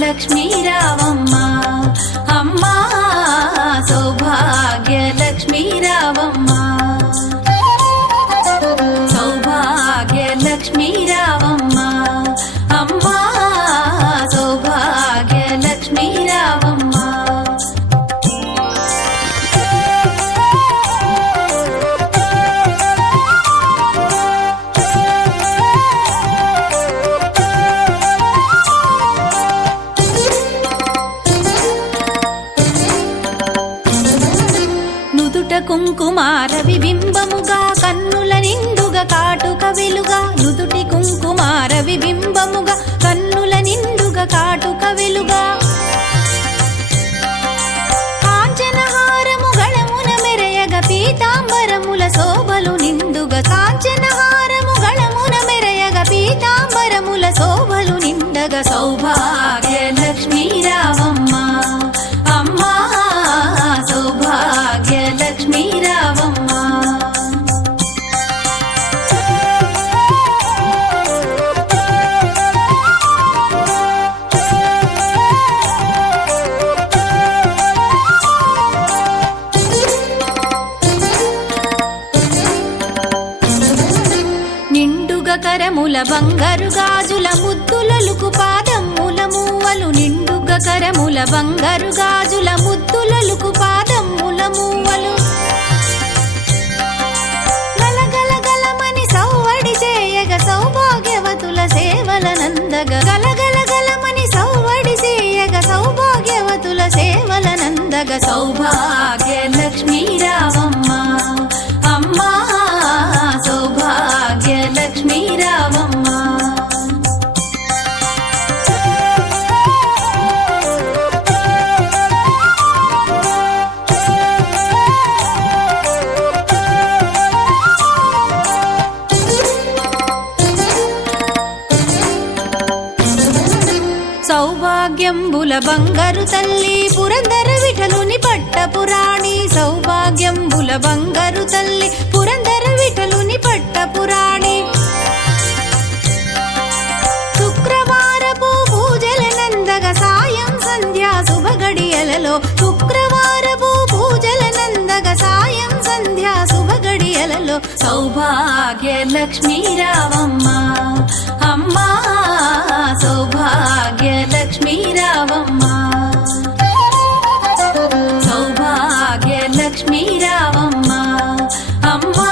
లక్ష్మీ రావమ్మ అమ్మ సౌభాగ్య లక్ష్మీ రావమ్మ సౌభాగ్య లక్ష్మీ రావమ్మ అమ్మ సౌభాగ్య లక్ష్మీ రావమ్మ కుంకుమార విబింబముగా కన్నుల నిండుగా కాటుక వెలుగా నుదుటి కుంకుమార విబింబముగా కన్నుల నిండుగా కాటుక వెలుగా కాంచనహారము గళమున మెరయగ పీతాంబరముల శోభలు నిండుగా కాంచనహారము గళమున మెరయగ పీతాంబరముల శోభలు నిండగా సౌభాగ్య లక్ష్మీ రావమ్మ అమ్మా సౌభాగ్య లక్ష్మీ రావమ్మ నిండుగా కరముల బంగారు గాజుల ముద్దులలుకు పాదముల మూవలు నిండుగా కరముల బంగారు గాజుల ముద్దులలుకు పాదముల మూవలు గలగల గలమని సౌవడి చేయగ సౌభాగ్యవతుల సేవల నందగ గలగల గలమని సౌవడి చేయగ సౌభాగ్యవతుల సేవల నందగ సౌభాగ్య లక్ష్మీ రావమ్మ అమ్మా సౌభాగ్య లక్ష్మీ రావమ్మ సౌభాగ్యంబుల బంగారు తల్లి పురందర విఠలుని పట్టపురాణి సౌభాగ్యంబుల బంగారు తల్లి పురందర విఠలుని పట్టపురాణి శుక్రవారపు పూజల నందగ సాయం సంధ్యా శుభగడియలలో శుక్రవారపు పూజల నందగ సాయం సంధ్యా శుభగడియలలో సౌభాగ్య లక్ష్మీ రావమ్మ అమ్మా సౌభాగ్య లక్ష్మీ రావమ్మ సౌభాగ్య లక్ష్మీ రావమ్మ అమ్మా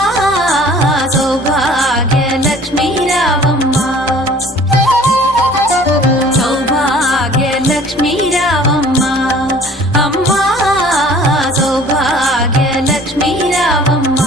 సౌభాగ్య లక్ష్మీ రావమ్మ సౌభాగ్య లక్ష్మీ రావమ్మ అమ్మా సౌభాగ్య లక్ష్మీ రావమ్మ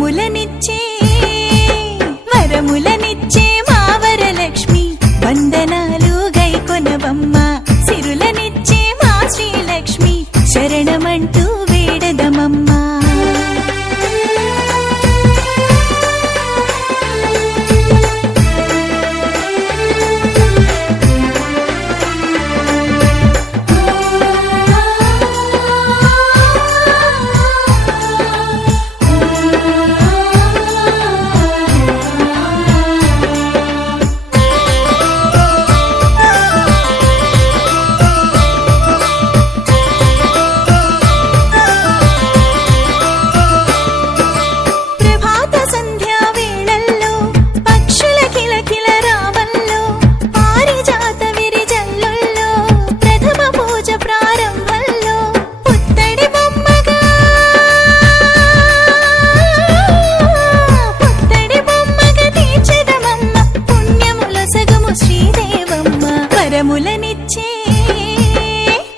శుభములనిచ్చే వరములనిచ్చే మా వరలక్ష్మి వందనాలు గైకొనవమ్మ సిరులనిచ్చే మా శ్రీలక్ష్మి శరణమంటూ వేడదమమ్మా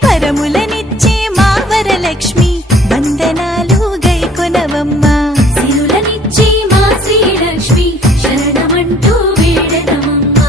వరములనిచ్చే మా వరలక్ష్మి వందనాలు గైకొనవమ్మ సిరులనిచ్చే మా శ్రీలక్ష్మి శరణమంటూ వేడదమమ్మా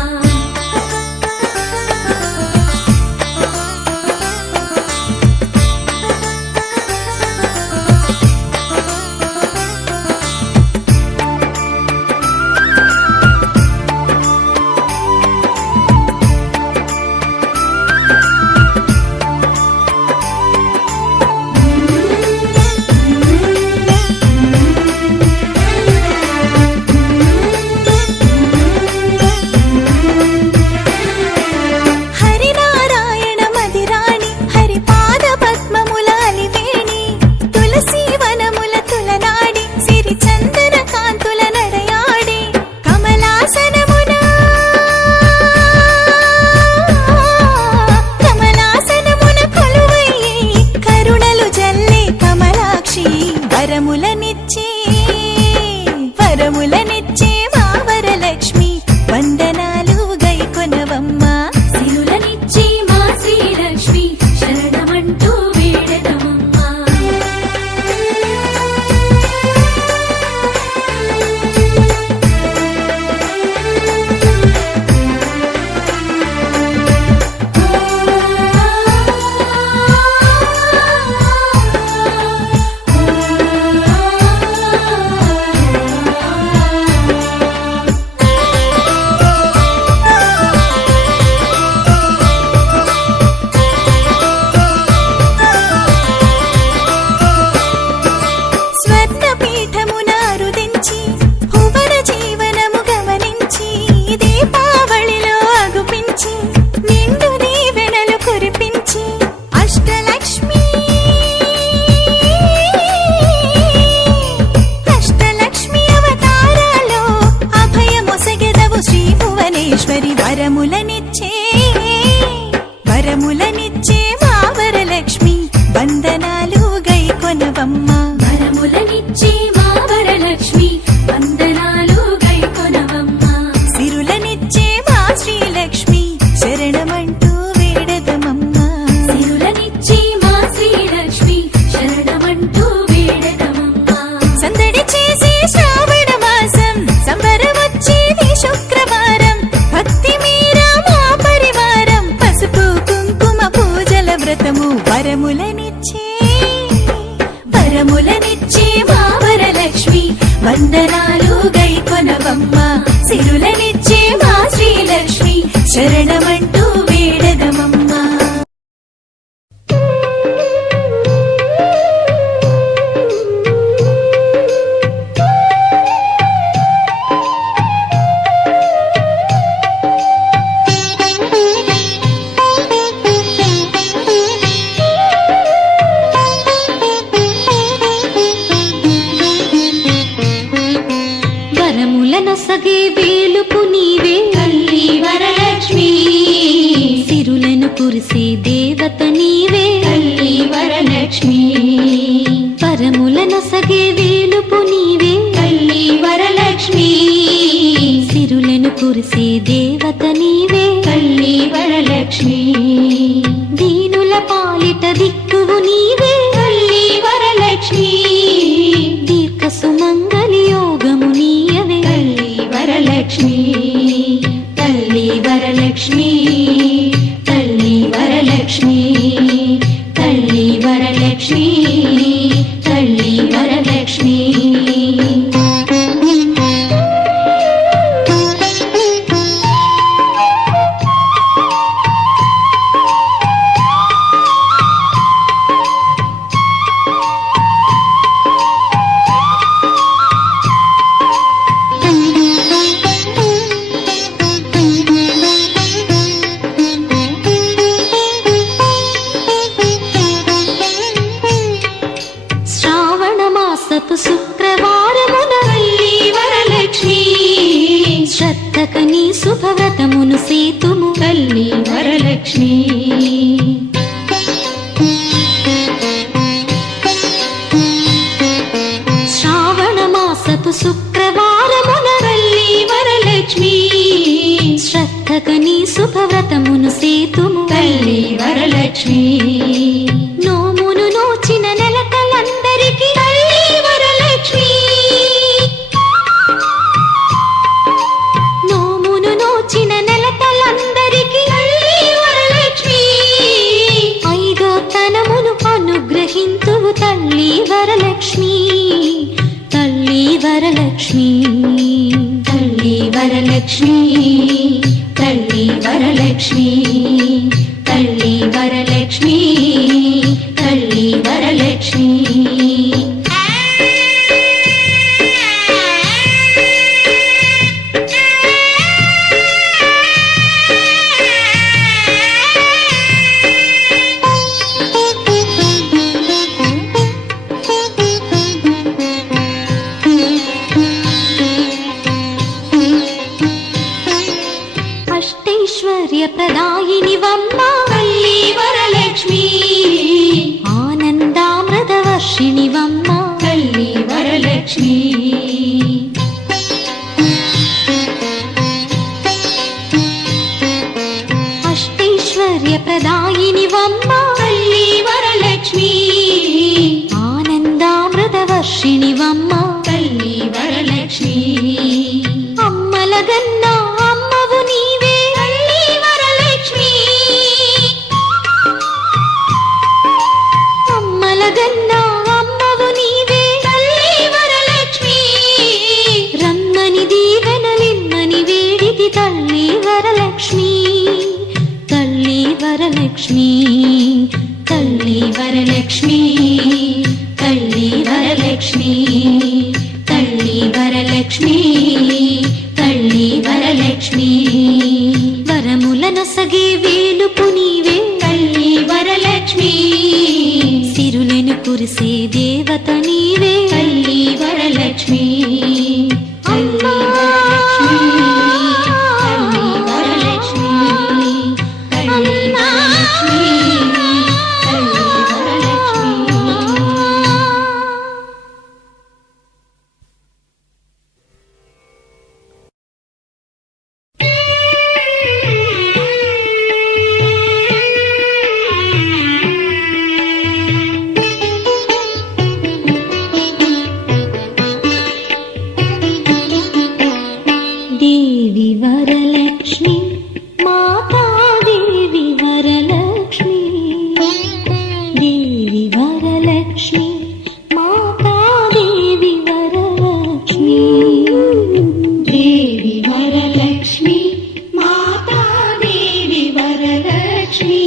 వరములనిచ్చే మా వరలక్ష్మి వందనాలు గైకొనవమ్మ సిరులనిచ్చే మా శ్రీలక్ష్మి శరణమంటూ వేడదమమ్మా వరములనిచ్చే మా వరలక్ష్మి వందనాలు గైకొనవమ్మ వరములనిచ్చే మా వరలక్ష్మి వందనాలు గైకొనవమ్మ సిరులనిచ్చే మా శ్రీలక్ష్మి శరణమంటూ వేడదమమ్మ సిరులనిచ్చే మా శ్రీలక్ష్మి శరణమంటూ వేడదమమ్మ సందడి చేసే శ్రావణ మాసం సంబరమొచ్చేది శుక్రవారం భక్తి మీరా మా పరివారం పసుపు కుంకుమ పూజల వ్రతము వరములనిచ్చే మా వరలక్ష్మి వందనాలు గైకొనవమ్మ సిరులనిచ్చే మా శ్రీలక్ష్మి శరణమంటూ వేడదమమ్మ వరములనొసగే వేలుపు నీవే తల్లి వరలక్ష్మి సిరులను కురిసే దేవత నీవే తల్లి వరలక్ష్మి వరములనొసగే వేలుపు నీవే తల్లి వరలక్ష్మి సిరులను కురిసే దేవత నీవే తల్లి వరలక్ష్మి దీనుల పాలిట దిక్కువు నీవే తల్లి వరలక్ష్మి దీర్ఘ సుమంగళి శ్రద్ధకని శుభవ్రతమును సేతుము తల్లి వరలక్ష్మి. శ్రావణ మాసపు శుక్రవారమున తల్లి వరలక్ష్మి. శ్రద్ధకని శుభవ్రతమును సేతుము తల్లి వరలక్ష్మి. నోమును నోచిన నెలకలందరికీ తల్లి వరలక్ష్మి. నోమును నోచిన నెలకలందరికీ తల్లి వరలక్ష్మి. ఐదో తనమును అనుగ్రహింతువు తల్లి వరలక్ష్మి. తల్లి వరలక్ష్మి. తల్లి వరలక్ష్మి. తల్లి వరలక్ష్మి. తల్లి వరలక్ష్మి. తల్లి వరలక్ష్మి. అష్టైశ్వర్య ప్రదాయిని వమ్మ తల్లి వరలక్ష్మి. ఆనందామృత వర్షిణి వమ్మ తల్లి వరలక్ష్మి. అష్టైశ్వర్య ప్రదాయిని వమ్మ తల్లి వరలక్ష్మి. ఆనందామృత వర్షిణి వమ్మ తల్లి వరలక్ష్మి. అమ్మలగన్నా అమ్మవు నీవే తల్లి వరలక్ష్మి. అమ్మలగన్నా అమ్మవు నీవే తల్లి వరలక్ష్మి. రమ్మని దీవెనలిమ్మని వేడితి తల్లి వరలక్ష్మి. తల్లి వరలక్ష్మి. తల్లి వరలక్ష్మి. తల్లి వరలక్ష్మి. తల్లి వరలక్ష్మి. తల్లి వరలక్ష్మి. వరములనొసగే వేలుపు నీవే తల్లి వరలక్ష్మి. సిరులను కురిసే దేవత నీవే తల్లి వరలక్ష్మి. తల్లి వరలక్ష్మి. తల్లి వరలక్ష్మి. తల్లి వరలక్ష్మి. తల్లి వరలక్ష్మి. దేవి వరలక్ష్మి మాతా దేవి వరలక్ష్మి. దేవి వరలక్ష్మి మాతా దేవి వరలక్ష్మి. దేవి వరలక్ష్మి. మాతా దేవి వరలక్ష్మి.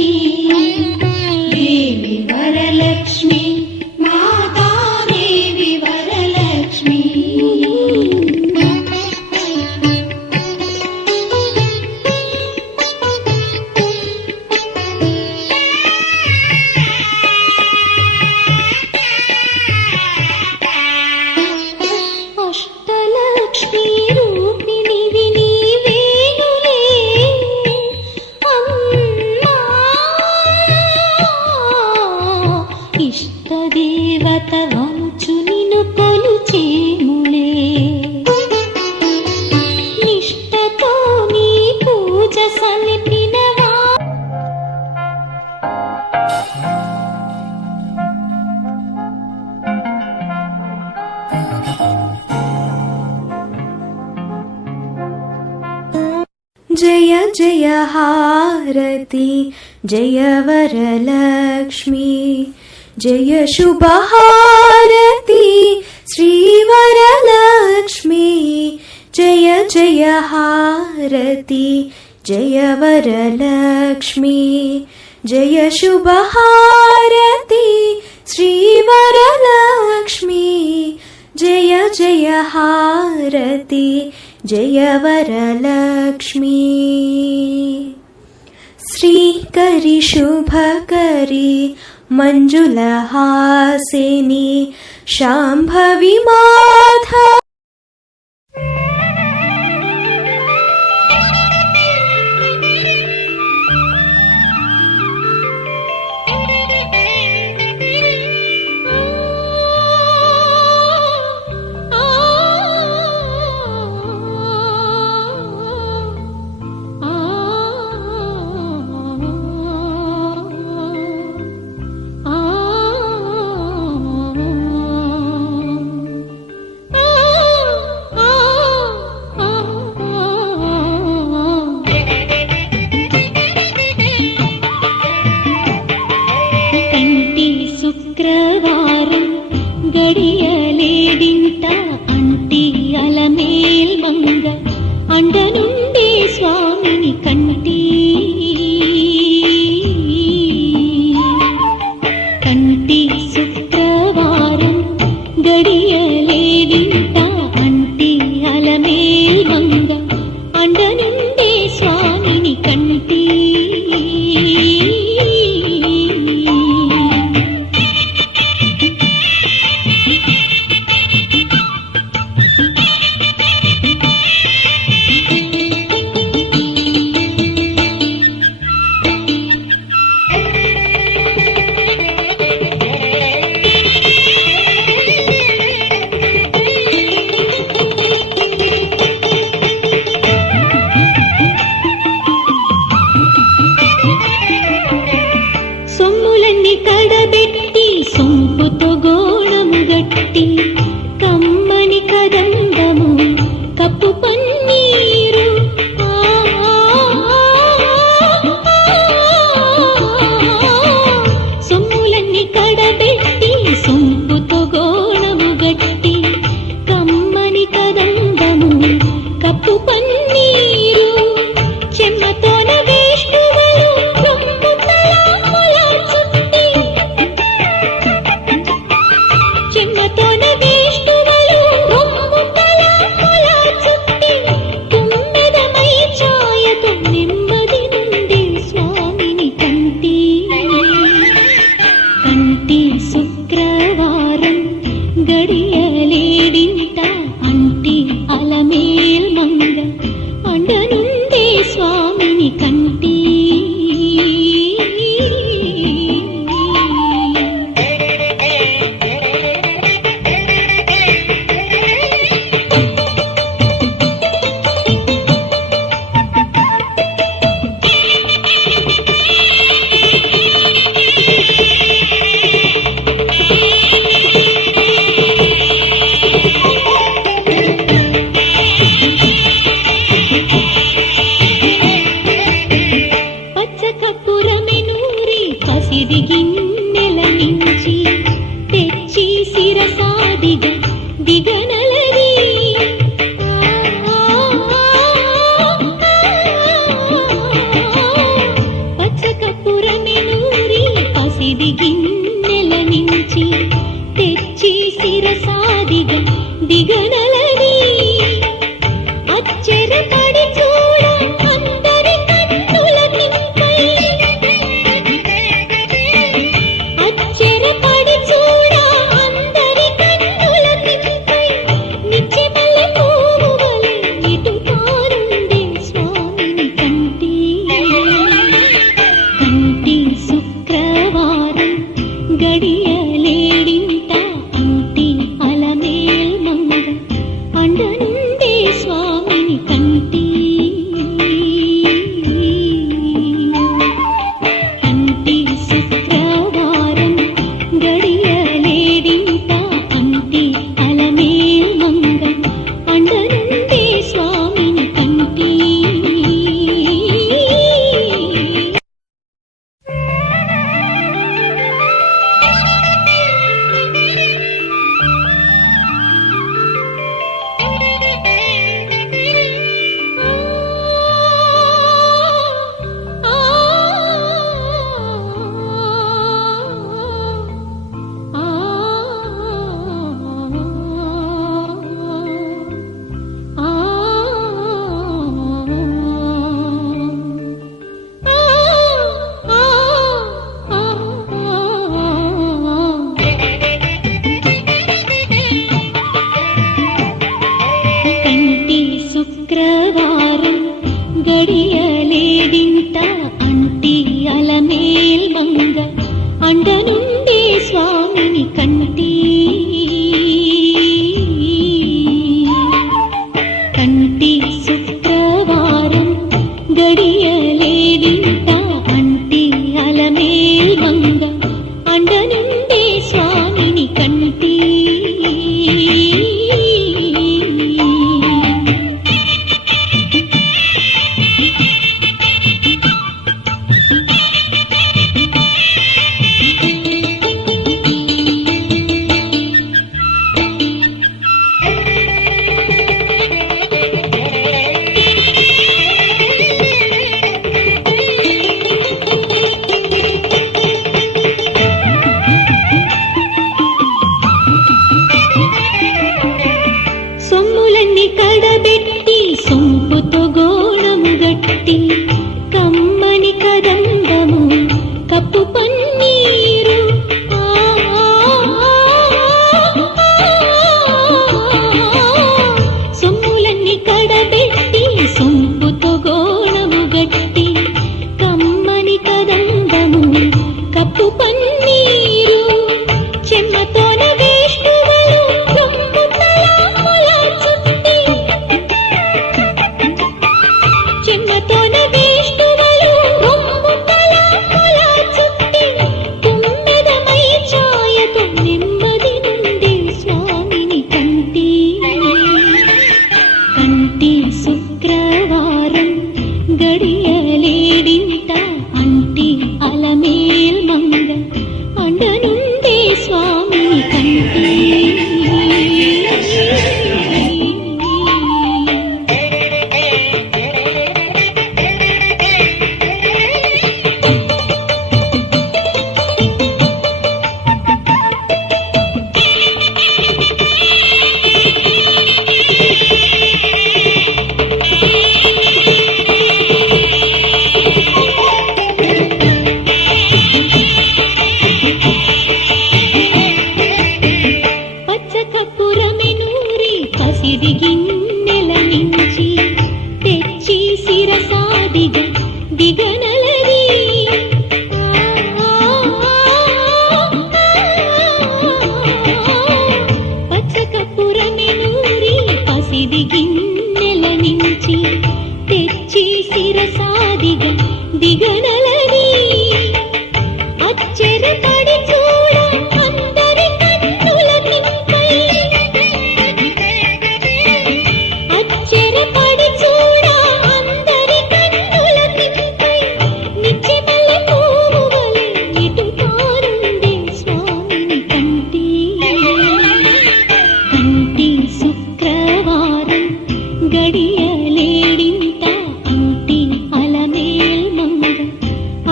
దేవి వరలక్ష్మి. మాతా దేవి వరలక్ష్మి. అష్టలక్ష్మి రూపిణివి నీవేనులే అమ్మా. ఇష్టదేవత వంచు నిన్ను కొలుచేములే. నిష్టతో నీ పూజ సలిపినవా జయ జయ హారతి జయ వరలక్ష్మి. జయ శుభహారతి శ్రీ వరలక్ష్మి. జయ జయ హారతి జయ వరలక్ష్మి. జయ శుభహారతి శ్రీ వరలక్ష్మి. జయ జయ హారతి జయ వరలక్ష్మి. శ్రీకరి శుభకరి మంజులహాసిని శాంభవి మాధ మంగ అండనుండే స్వామిని కంటి కంటి శుక్రవారం గడియలేదింట అంటి అలమేల్ మంగ అండనుండే స్వామిని కంటి సొమ్ములన్నీ కడబెట్టి సొంపుతో గోణము గట్టి కమ్మని కదండము కప్పు పన్నీరు సొమ్ములన్నీ కడబెట్టి సొంపుతో గోణము గట్టి కమ్మని కదండము కప్పు పన్నీరు చెమ్మతోన వేష్ణువులు రొమ్ము తలాముల చుట్టి చెమ్మతోన వేష్ణువులు రొమ్ము తలాముల చుట్టి తుమ్మెదమై ఛాయతో నెమ్మది నుండి స్వామిని కంటి కంటి శుక్రవారం గడియలేడింట అంటి అలమేల్ మంగ అండనుండే స్వామిని కంటి పచ్చ కప్పురమెనూరి పసిడి గిన్నెల నుంచి తెచ్చి శిరసాదిగ దిగనలది పచ్చ కప్పురమెనూరి పసిడి గిన్నెల నుంచి తెచ్చి శిరసాదిగ దిగనలది అచ్చెరపడి చూడ అందరి కన్నుల నింపై అచ్చెరపడి చూడ అందరి కన్నుల నింపై నిత్యమల్లె పువ్వు వలె ఇటు పారుండే స్వామిని కంటి కంటి శుక్రవారం గడియలేడింట అంటి అలమేల్ మంగ అండనుండే స్వామిని కంటి కంటి శుక్రవారం గడియలేడింట అంటి అలమేల్ మంగ అండనుండే స్వామిని కంటి సొమ్ములన్నీ కడబెట్టి సొంపుతో గోళము గట్టి కమ్మని కదంబము కప్పు పన్నీరు సొమ్ములన్నీ కడబెట్టి సొంపుతో గోళము గట్టి కమ్మని కదంబము కప్పు పన్నీరు చెమ్మతోన వేష్ణువులు రొమ్ము తలాముల చుట్టి చెమ్మతోన వేష్ణువులు రొమ్ము తలాముల చుట్టి తుమ్మెదమై ఛాయతో నెమ్మది నుండి స్వామిని కంటి శుక్రవారం గడియలేడింట అంటి అలమేల్ మంగ అండనుండే స్వామిని కంటి పచ్చకపురమెనూరి పసిడి గిన్నెల నుంచి తెచ్చి శిరసాదిగ దిగనలది పచ్చకపురమెనూరి పసిడి గిన్నెల నుంచి తెచ్చి శిరసాదిగ దిగనలది అచ్చెరపడి చూడ అందరి కన్నుల తిప్పై అచ్చెరపడి చూడ అందరి కన్నుల తిప్పై నిత్యమల్లె పువ్వు వలె ఇటు కారుండే స్వామిని కంటి శుక్రవారం గడియలేడింత అంటి అలమేల్ మంగ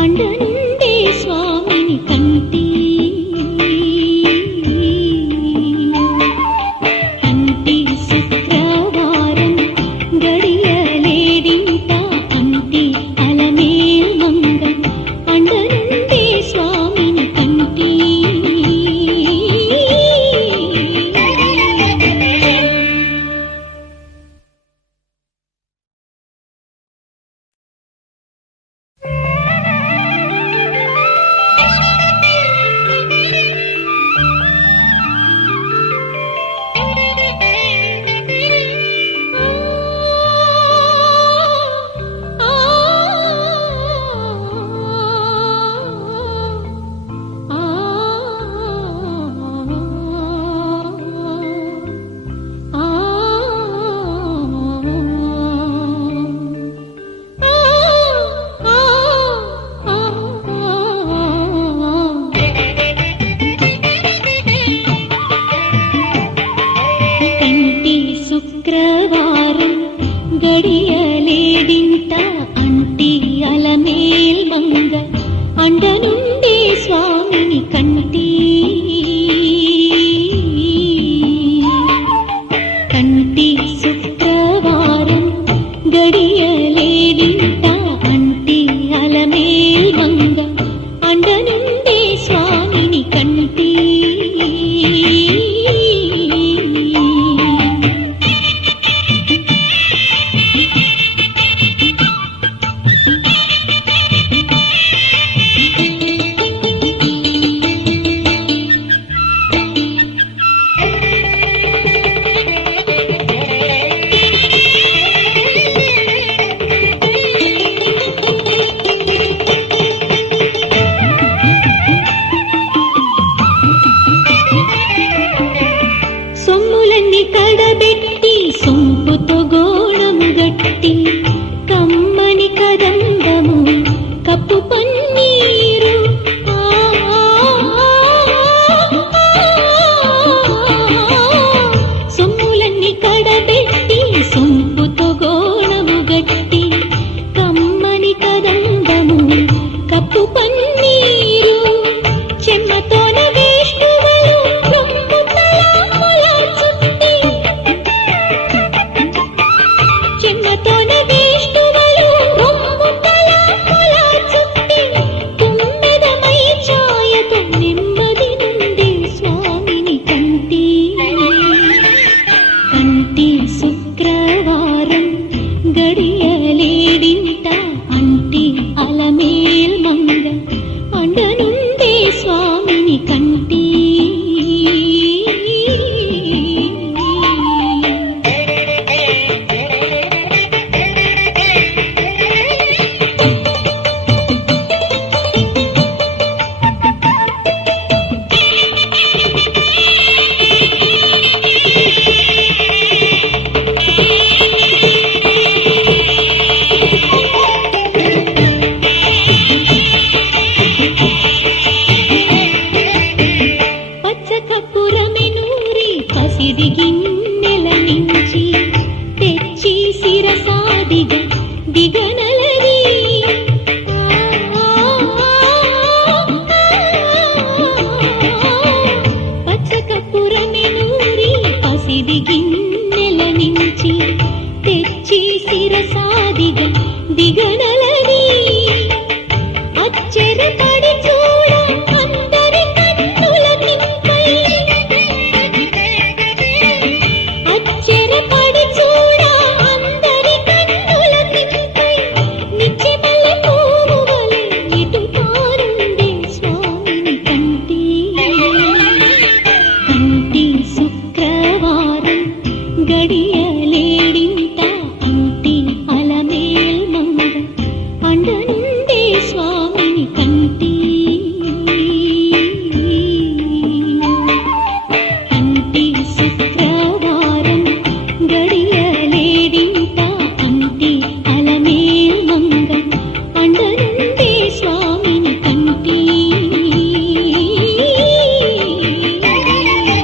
అండనుండే స్వామిని కంటి శుక్రవారం గడియలేడింత అంటి అలమేల్ మంగ అండనుండే స్వామిని కంటి శుక్రవారం గడియలేడింత అంటి అలమేల్ మంగ అండను